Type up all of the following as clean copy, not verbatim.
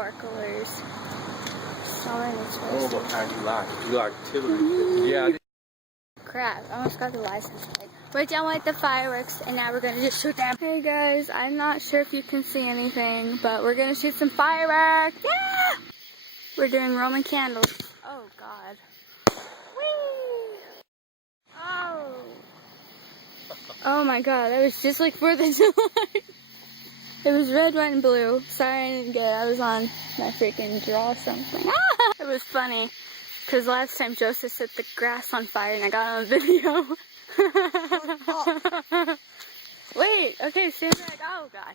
sparklers. So many Oh, what kind you like? You like artillery? Yeah. Crap, I almost got the license plate. We're done with the fireworks and now we're gonna just shoot them. Hey guys, I'm not sure if you can see anything, but we're gonna shoot some fireworks. Yeah! We're doing Roman candles. Oh god. Whee! Oh. Oh my god, that was just like 4th of July. It was red, white, and blue. Sorry I didn't get it. I was on my freaking draw something. Ah! It was funny. Because last time Joseph set the grass on fire and I got on a video. Wait, okay, stand back. Oh, God.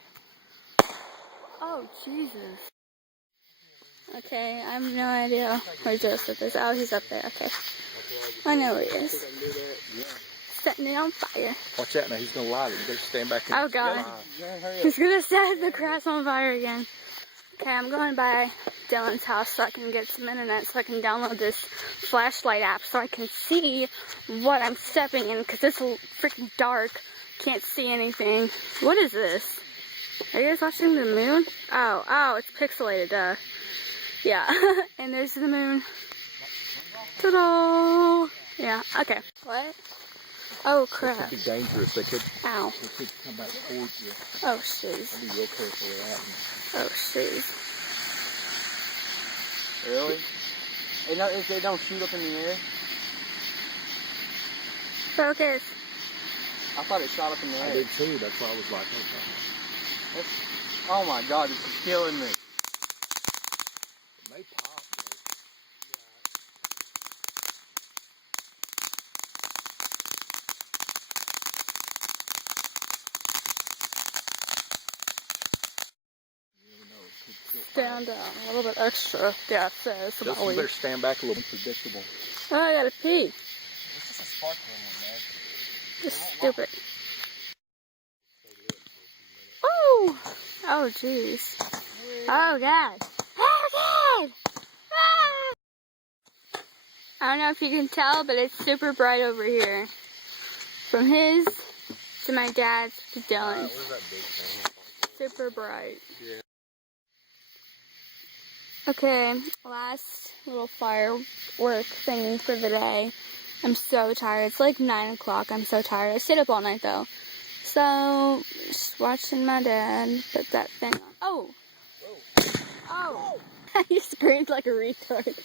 Oh, Jesus. Okay, I have no idea where Joseph is. Oh, he's up there. Okay. I know where he is. Setting it on fire. Watch out now, he's going to light it. You better stand back and oh, God. He's going to set the grass on fire again. Okay, I'm going by Dylan's house so I can get some internet so I can download this flashlight app so I can see what I'm stepping in because it's freaking dark. Can't see anything. What is this? Are you guys watching the moon? Oh, it's pixelated, duh. Yeah, and there's the moon. Ta-da! Yeah, okay. What? Oh, crap. It could be dangerous. They could come back towards you. Oh, jeez. I'll be real careful with that. Oh, jeez. Really? If they don't shoot up in the air? Focus. I thought it shot up in the air. I did too. That's why I was like, okay. Oh my god, this is killing me. It may pop, though. Stand down a little bit extra. Yeah, it says. Just you better stand back a little predictable. Oh, I gotta pee. It's just a sparkling one, man. Just stupid. Oh! Oh, jeez. Oh, God. Oh, God! Ah! I don't know if you can tell, but it's super bright over here. From his to my dad's to Dylan's. Where's that big thing? Super bright. Yeah. Okay, last little firework thing for the day. I'm so tired. It's like 9 o'clock. I'm so tired. I stayed up all night though. So, just watching my dad put that thing on. Oh! Oh! You screamed like a retard.